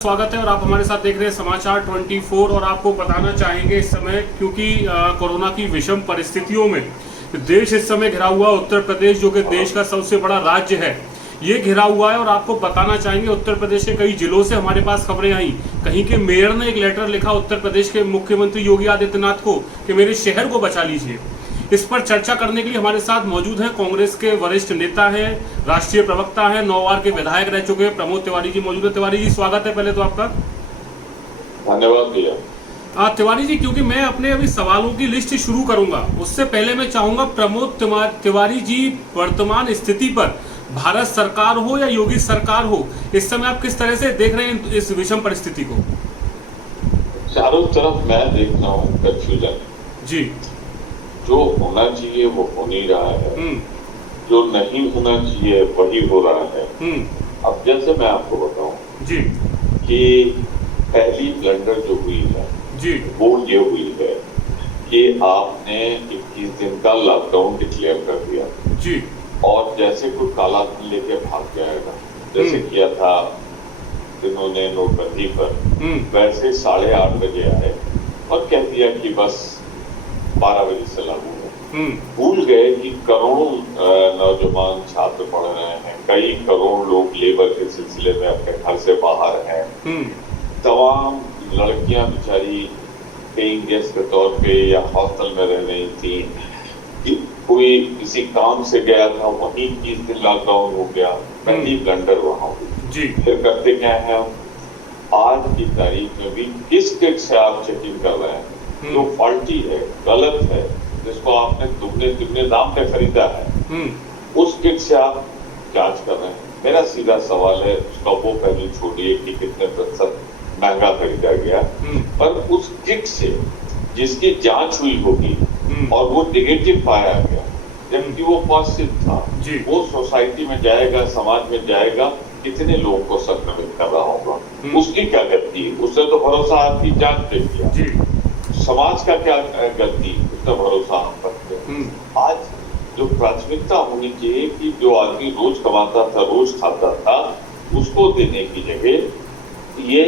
स्वागत है और आप हमारे साथ देख रहे हैं समाचार 24 और आपको बताना चाहेंगे इस समय क्योंकि कोरोना की विषम परिस्थितियों में देश इस समय घिरा हुआ उत्तर प्रदेश जो कि देश का सबसे बड़ा राज्य है ये घिरा हुआ है और आपको बताना चाहेंगे उत्तर प्रदेश के कई जिलों से हमारे पास खबरें आई। कहीं के मेयर ने एक लेटर लिखा उत्तर प्रदेश के मुख्यमंत्री योगी आदित्यनाथ को कि मेरे शहर को बचा लीजिए। इस पर चर्चा करने के लिए हमारे साथ मौजूद हैं कांग्रेस के वरिष्ठ नेता हैं, राष्ट्रीय प्रवक्ता हैं, 9 बार के विधायक रह चुके हैं प्रमोद तिवारी जी मौजूद है। तिवारी जी स्वागत है पहले तो आपका। धन्यवाद भैया। तिवारी जी क्योंकि मैं अपने अभी सवालों की लिस्ट शुरू करूंगा उससे पहले मैं चाहूंगा प्रमोद तिवारी जी वर्तमान स्थिति पर भारत सरकार हो या योगी सरकार हो इस समय आप किस तरह से देख रहे हैं इस विषम परिस्थिति को? चारों तरफ मैं देख रहा हूँ कंफ्यूजन जी। जो होना चाहिए वो हो नहीं रहा है, जो नहीं होना चाहिए वही हो रहा है। अब जैसे मैं आपको बताऊं जी कि पहली ब्लंडर जो हुई है जी वो ये हुई है कि आपने 21 दिन का लॉकडाउन डिक्लेयर कर दिया जी और जैसे कोई काला धन लेके भाग जाएगा जैसे किया था जिन्होंने नोटबंदी पर, वैसे 8:30 बजे आए और कह दिया कि बस 12 बजे से लागू है। भूल गए कि करोड़ों नौजवान छात्र पढ़ रहे हैं, कई करोड़ लोग लेबर के सिलसिले में अपने घर से बाहर हैं, तमाम लड़कियां बेचारी पेइंग गेस्ट के तौर पे या हॉस्टल में रह रही थी, कोई किसी काम से गया था वहीं 20 दिन लॉकडाउन हो गया। पहली ब्लंडर वहां हुई जी। फिर करते क्या है हम आज की तारीख में भी किस किट से आप चेकिंग कर रहे हैं जो फॉल्टी है, गलत है, जिसको आपने दुगने दाम पे खरीदा है, उस किट से आप जांच कर रहे हैं। मेरा सीधा सवाल है, उसका वो पहलू छोड़िए कि कितने प्रतिशत महंगा खरीदा गया, पर उस किट से जिसकी जांच हुई होगी और वो नेगेटिव पाया गया जबकि वो पॉजिटिव था, वो सोसाइटी में जाएगा, समाज में जाएगा, कितने लोगों को संक्रमित कर रहा होगा, उसकी क्या गलती? उससे तो भरोसा आपकी जांच पे किया। समाज का क्या गलती? उसका भरोसा हम पर किया। आज जो प्राथमिकता होनी चाहिए कि जो आदमी रोज कमाता था, रोज खाता था, उसको देने की जगह ये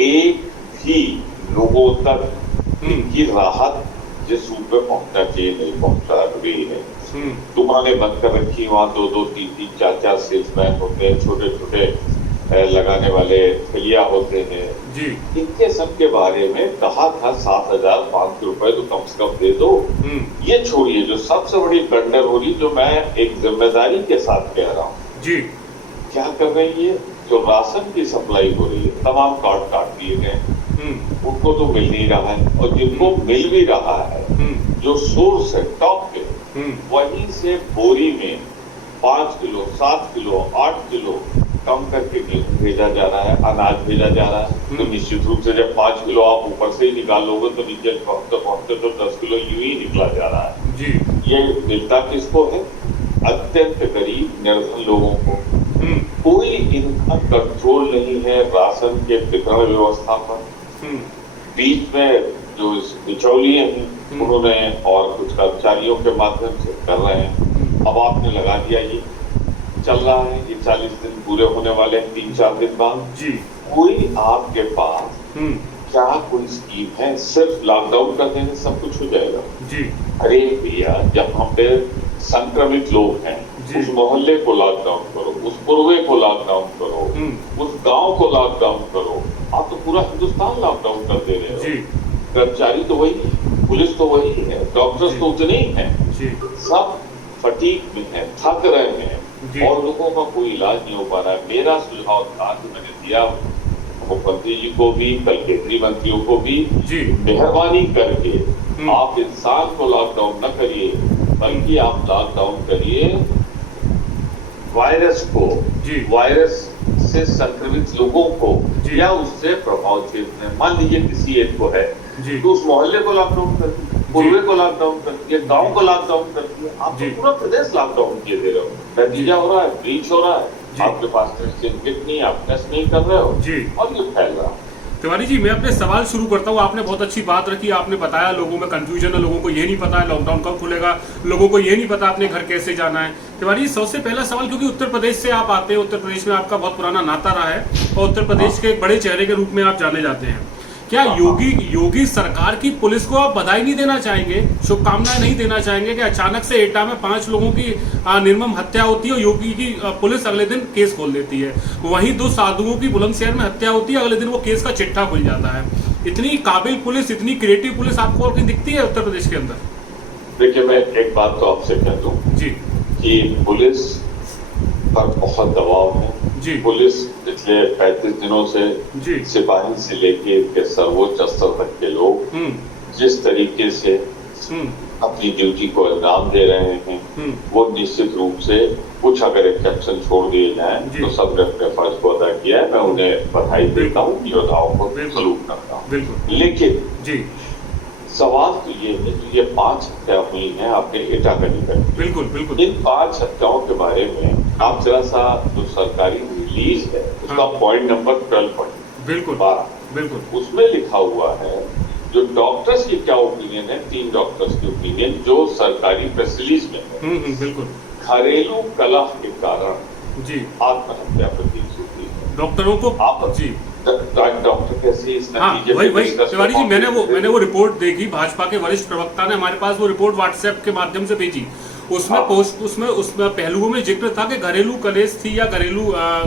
एक भी लोगों तक की राहत जिस रूप में पहुंचना चाहिए नहीं पहुंचा रही है। दुकानें बंद कर रखी, वहां 2-2, 3-3, 4-4 सेल्समैन होते हैं, छोटे छोटे लगाने वाले ठेलिया होते हैं जी। इनके सब के बारे में कहा था 7,500 रुपए तो कम से कम दे दो। ये छोड़िए, जो सबसे बड़ी ब्लंडर हो रही, जो मैं एक जिम्मेदारी के साथ कह रहा हूँ जी, क्या कर रही है, जो राशन की सप्लाई हो रही है, तमाम कार्ड काट दिए गए, उनको तो मिल नहीं रहा है, और जिनको मिल भी रहा है, जो सोर्स है टॉप पे, वहीं से बोरी में 5 किलो, 7 किलो, 8 किलो कम करके गेहूं भेजा जा रहा है, अनाज भेजा जा रहा है। तो निश्चित रूप से जब 5 किलो आप ऊपर से ही निकालोगे तो नीचे पहुंचते तो 10 किलो यूं ही निकला जा रहा है जी। ये मिलता किसको है? अत्यंत गरीब निर्धन लोगों को। कोई इनका कंट्रोल नहीं है राशन के वितरण व्यवस्था पर। बीच में जो बिचौलिए हैं उन्होंने और कुछ कर्मचारियों के माध्यम से कर रहे हैं। अब आपने लगा दिया, ये चल रहा है, ये 40 दिन पूरे होने वाले हैं 3-4 दिन बाद जी। कोई आपके पास क्या कोई स्कीम है? सिर्फ लॉकडाउन कर देने सब कुछ हो जाएगा जी? अरे भैया, जहाँ पे संक्रमित लोग हैं उस मोहल्ले को लॉकडाउन करो, उस पूर्वे को लॉकडाउन करो, उस गांव को लॉकडाउन करो। आप तो पूरा हिंदुस्तान लॉकडाउन कर दे रहे हो। कर्मचारी तो वही है, पुलिस तो वही है, डॉक्टर्स तो उतने ही हैं, सब फटीक में है, थक रहे हैं और लोगों का कोई इलाज नहीं हो पा रहा है। मेरा सुझाव था जो मैंने दिया मुख्यमंत्री जी को भी, कल केंद्रीय मंत्रियों को भी, मेहरबानी करके आप इंसान को लॉकडाउन न करिए, बल्कि आप लॉकडाउन करिए वायरस को, वायरस से संक्रमित लोगों को या उससे प्रभावित क्षेत्र में। मान लीजिए किसी एक को है तो उस मोहल्ले को लॉकडाउन कर दिया, पूर्वे को लॉकडाउन कर दिया, गांव को लॉकडाउन कर दिया। आप तो पूरा प्रदेश लॉकडाउन किए दे रहे हो, नतीजा हो रहा है, ब्रीच हो रहा है, आपके पास टेस्टिंग किट नहीं, आप टेस्ट नहीं कर रहे हो और ये फैल रहा है। तिवारी जी, मैं अपने सवाल शुरू करता हूँ। आपने बहुत अच्छी बात रखी, आपने बताया लोगों में कंफ्यूजन है, लोगों को ये नहीं पता है लॉकडाउन कब खुलेगा, लोगों को ये नहीं पता अपने घर कैसे जाना है। तिवारी जी, सबसे पहला सवाल, क्योंकि उत्तर प्रदेश से आप आते हैं, उत्तर प्रदेश में आपका बहुत पुराना नाता रहा है और उत्तर प्रदेश के एक बड़े चेहरे के रूप में आप जाने जाते हैं। क्या योगी सरकार की पुलिस को आप बधाई नहीं देना चाहेंगे, शुभकामनाएं नहीं देना चाहेंगे कि अचानक से एटा में 5 लोगों की निर्मम हत्या होती है और योगी की पुलिस अगले दिन केस खोल देती है, वहीं 2 साधुओं की बुलंदशहर में हत्या होती है, अगले दिन वो केस का चिट्ठा खुल जाता है। इतनी काबिल पुलिस, इतनी क्रिएटिव पुलिस आपको और कहीं दिखती है उत्तर प्रदेश के अंदर? देखिए, मैं एक बात तो आपसे कह दूं जी कि पुलिस पर बहुत दबाव है जी। पुलिस पिछले 35 दिनों से जी सिपाही से लेके सर्वोच्च स्तर तक के लोग जिस तरीके से अपनी ड्यूटी को अंजाम दे रहे हैं, वो निश्चित रूप से कुछ अगर एक्सेप्शन छोड़ दिए जाए तो सबने अपने फर्ज को अदा किया है। मैं उन्हें बधाई देता हूँ, योद्धाओं को सलूट करता हूँ। लेकिन जी, सवाल तो ये है कि ये 5 हत्या हुई हैं आपके एटा का निकल। बिल्कुल बिल्कुल। इन 5 हत्याओं के बारे में आप जरा सा जो सरकारी रिलीज है उसका पॉइंट नंबर 12 बिल्कुल 12 बिल्कुल, उसमें लिखा हुआ है जो डॉक्टर्स की क्या ओपिनियन है, 3 डॉक्टर्स की ओपिनियन जो सरकारी प्रेस रिलीज में है। बिल्कुल। घरेलू कलह के कारण जी आत्महत्या प्रतीत होती है। डॉक्टरों को आप जी डॉक्टर कैसे इस नतीजे वही तिवारी जी, मैंने वो रिपोर्ट देखी, भाजपा के वरिष्ठ प्रवक्ता ने हमारे पास वो रिपोर्ट व्हाट्सएप के माध्यम से भेजी। उसमें पहलुओं में जिक्र था कि घरेलू कलेश थी या घरेलू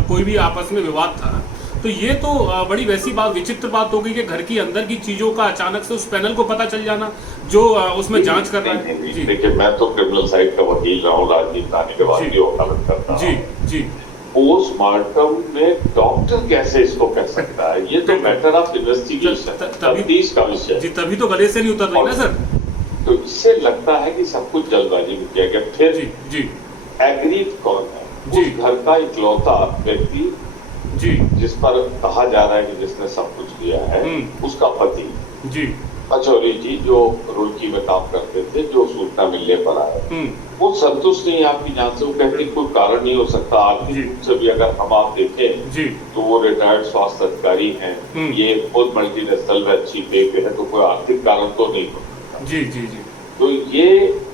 कोई भी आपस में विवाद था। तो ये तो बड़ी वैसी बात, विचित्र बात हो गई कि घर की अंदर की चीजों का अचानक से उस पैनल को पता चल जाना जो उसमें जांच कर रहा है। जी देखिए, मैं तो क्रिमिनल साइड का वकील रहा हूँ, राजनीति के बाद भी वकालत करता हूँ। जी जी। पोस्टमार्टम में डॉक्टर कैसे इसको कह सकता है? ये तो मैटर ऑफ इन्वेस्टिगेशन, तफ्तीश का विषय जी, तभी तो गले से नहीं उतर रही ना सर। तो इससे लगता है कि सब कुछ जल्दबाजी में किया गया। फिर जी जी एग्रीड कौन है? जी। उस घर का इकलौता व्यक्ति जी जिस पर कहा जा रहा है कि जिसने सब कुछ किया है, उसका पति जी अचौरी जी जो रुड़की में काम करते थे, जो सूचना मिलने पर आए, वो संतुष्ट नहीं आपकी जान से। वो कहते कोई कारण नहीं हो सकता। आर्थिक रूप से भी अगर हम आप देखें जी तो वो रिटायर्ड स्वास्थ्य अधिकारी हैं, ये खुद मल्टीनेशनल में अच्छी पे पे है, तो कोई आर्थिक कारण तो नहीं हो सकता। जी जी जी। तो ये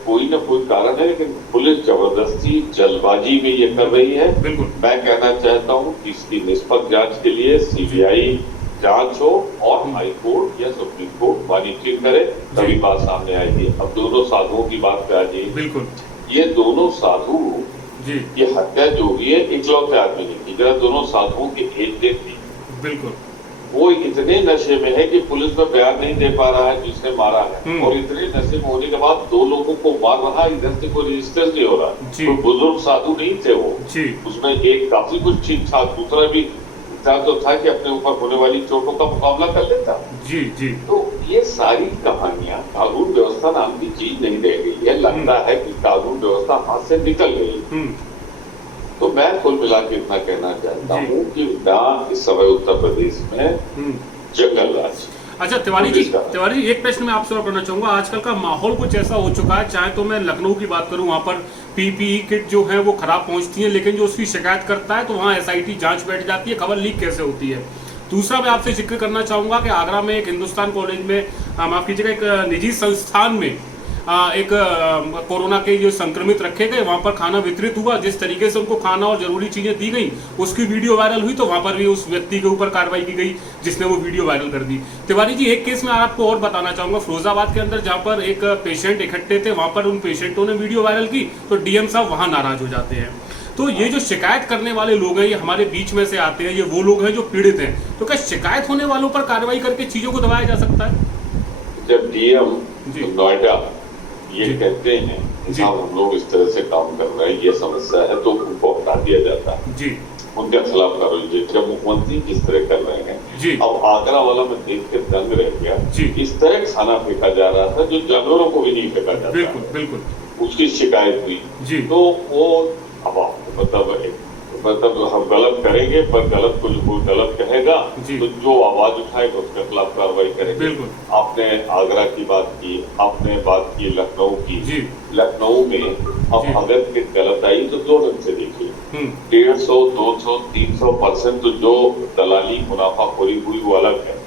कोई ना कोई कारण है, लेकिन पुलिस जबरदस्ती जल्दबाजी में ये कर रही है। बिल्कुल। मैं कहना चाहता हूँ कि इसकी निष्पक्ष जांच के लिए सीबीआई जांच हो और हाई कोर्ट या सुप्रीम कोर्ट मॉनिटरिंग करे, तभी बात सामने आएगी। अब दोनों साधुओं की बात पे आ जाइए। बिल्कुल। ये दोनों साधु जी, ये हत्या जो हुई है इकलौते आदमी ने की। जरा दोनों साधुओं की एज देखी। बिल्कुल। वो इतने नशे में है कि पुलिस में बयान नहीं दे पा रहा है जिसने मारा है, और इतने नशे में होने के बाद 2 लोगों को मार रहा है, इधर से कोई रजिस्टर नहीं हो रहा। कोई बुजुर्ग साधु नहीं थे वो जी। उसमें एक काफी कुछ ठीक था, दूसरा भी तो था कि अपने ऊपर होने वाली चोटों का मुकाबला कर लेता। जी जी। तो ये सारी कहानियां, कानून व्यवस्था नाम की चीज नहीं रह गई है। लगता है कि कानून व्यवस्था हाथ से निकल गई। तो मैं कुल मिला के इतना कहना चाहता हूँ कि ना इस समय उत्तर प्रदेश में जंगल राज। अच्छा तिवारी जी, एक प्रश्न मैं आपसे और करना चाहूंगा। आजकल का माहौल कुछ ऐसा हो चुका है, चाहे तो मैं लखनऊ की बात करूं, वहां पर पीपीई किट जो है वो खराब पहुंचती है, लेकिन जो उसकी शिकायत करता है तो वहां एसआईटी जांच बैठ जाती है, खबर लीक कैसे होती है। दूसरा मैं आपसे जिक्र करना चाहूंगा कि आगरा में एक हिंदुस्तान कॉलेज में, माफ कीजिएगा, एक निजी संस्थान में एक कोरोना के जो संक्रमित रखे गए, वहां पर खाना वितरित हुआ। जिस तरीके से उनको खाना और जरूरी चीजें दी गई, उसकी वीडियो वायरल हुई, तो वहां पर भी उस व्यक्ति के ऊपर कार्रवाई की गई जिसने वो वीडियो वायरल कर दी। तिवारी जी, एक केस में आपको और बताना चाहूंगा, फिरोजाबाद के अंदर जहां पर एक पेशेंट इकट्ठे थे, वहां पर उन पेशेंटों ने वीडियो वायरल की तो डीएम साहब वहां नाराज हो जाते हैं। तो ये जो शिकायत करने वाले लोग हैं, ये हमारे बीच में से आते हैं, ये वो लोग हैं जो पीड़ित हैं। तो क्या शिकायत होने वालों पर कार्रवाई करके चीजों को दबाया जा सकता है? जब डीएम नोएडा ये कहते हैं साहब हम लोग इस तरह से काम कर रहे हैं, ये समस्या है, तो उनको हटा दिया जाता है जी, उनके खिलाफ कार्रवाई। जब मुख्यमंत्री किस तरह कर रहे हैं जी, अब आगरा वाला में देख के दंग रह गया जी। इस तरह खाना फेंका जा रहा था जो जानवरों को भी नहीं फेंका जाता। बिल्कुल बिल्कुल। उसकी शिकायत हुई जी, तो वो अब मतलब हम गलत करेंगे, पर गलत को जो गलत कहेगा तो जो आवाज उठाएगा उसके खिलाफ कार्रवाई करेंगे। आपने आगरा की बात की, आपने बात की लखनऊ की। लखनऊ में अब अगर किट गलत आई तो 2 ढंग से देखिए, 150, 200, 300% तो जो दलाली मुनाफाखोरी हुई वो अलग है,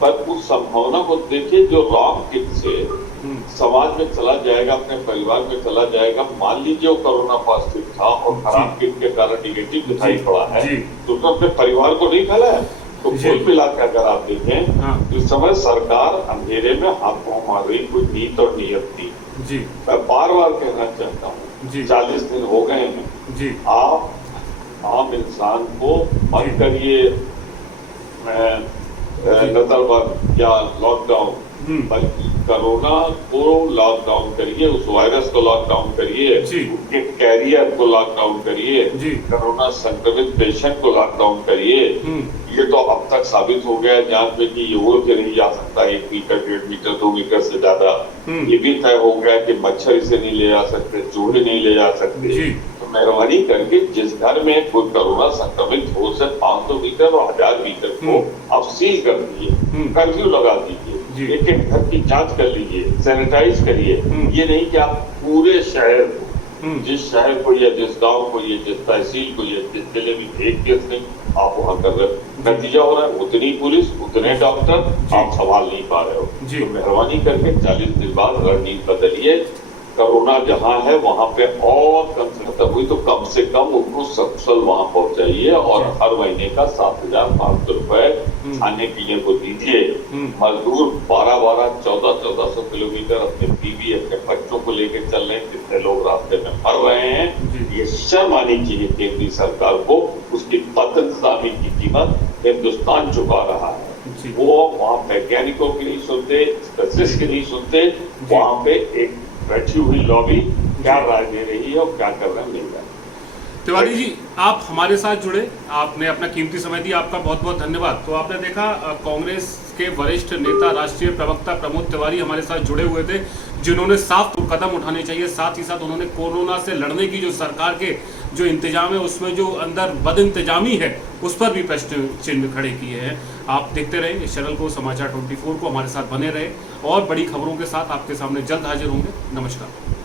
पर उस संभावना को देखिए जो रॉन्ग किट से समाज में चला जाएगा, अपने परिवार में चला जाएगा। मान लीजिए वो कोरोना पॉजिटिव था और खराब किट के कारण निगेटिव दिखाई पड़ा है, तो उसने अपने परिवार को नहीं फैलाया। तो कुल मिलाकर अगर आप देखें इस समय सरकार अंधेरे में हाथों मार रही, कोई नीत और नियत थी। मैं बार बार कहना चाहता हूँ 40 दिन हो गए हैं, आप आम इंसान को मत करिए नजरबंद या लॉकडाउन, बल्कि कोरोना को लॉकडाउन करिए, उस वायरस को लॉकडाउन करिए, उसके कैरियर को लॉकडाउन करिए, कोरोना संक्रमित पेशेंट को लॉकडाउन करिए। ये तो अब तक साबित हो गया जांच में कि ये उड़ के नहीं जा सकता 1 मीटर 1.5 मीटर 2 मीटर से ज्यादा। ये भी तय हो गया कि मच्छर इसे नहीं ले जा सकते, चूहे नहीं ले जा सकते। तो मेहरबानी करके जिस घर में कोई कोरोना संक्रमित हो से 500 मीटर और 1000 मीटर को आप सील कर दीजिए, कर्फ्यू लगा दीजिए, एक एक घर की जांच कर लीजिए, सैनिटाइज करिए। ये नहीं कि आप पूरे शहर को, जिस शहर को या जिस गांव को या जिस तहसील को या जिस जिले में एक केस नहीं आप वहां कर रहे हो। नतीजा हो रहा है उतनी पुलिस, उतने डॉक्टर आप संभाल नहीं पा रहे हो। तो मेहरबानी करके 40 दिन बाद रणनीति बदलिए। कोरोना जहां है वहां पे और कम से कम उनको सकुशल वहां पहुंचाइए और हर महीने का 7,500 रुपए खाने पीने को दीजिए। मजदूर 12-12, 1400 किलोमीटर अपने बीवी अपने बच्चों को लेकर चल रहे हैं, कितने लोग रास्ते में मर रहे हैं। ये शर्म आनी चाहिए केंद्रीय सरकार को। उसकी बदइंतजामी की कीमत हिंदुस्तान चुका रहा है। वो वहाँ वैज्ञानिकों की नहीं सुनते, स्पेशलिस्ट की नहीं सुनते, वहाँ पे एक बैठी हुई लॉबी क्या राय दे रही है और क्या कर रहे हैं नहीं जाए। तिवारी जी, आप हमारे साथ जुड़े, आपने अपना कीमती समय दिया, आपका बहुत बहुत धन्यवाद। तो आपने देखा कांग्रेस के वरिष्ठ नेता राष्ट्रीय प्रवक्ता प्रमोद तिवारी हमारे साथ जुड़े हुए थे, जिन्होंने साफ कदम उठाने चाहिए। साथ ही साथ उन्होंने कोरोना से लड़ने की जो सरकार के जो इंतजाम है उसमें जो अंदर बद इंतजामी है उस पर भी प्रश्न चिन्ह खड़े किए हैं। आप देखते रहे इस चैनल को, समाचार 24 को, हमारे साथ बने रहे और बड़ी खबरों के साथ आपके सामने जल्द हाजिर होंगे। नमस्कार।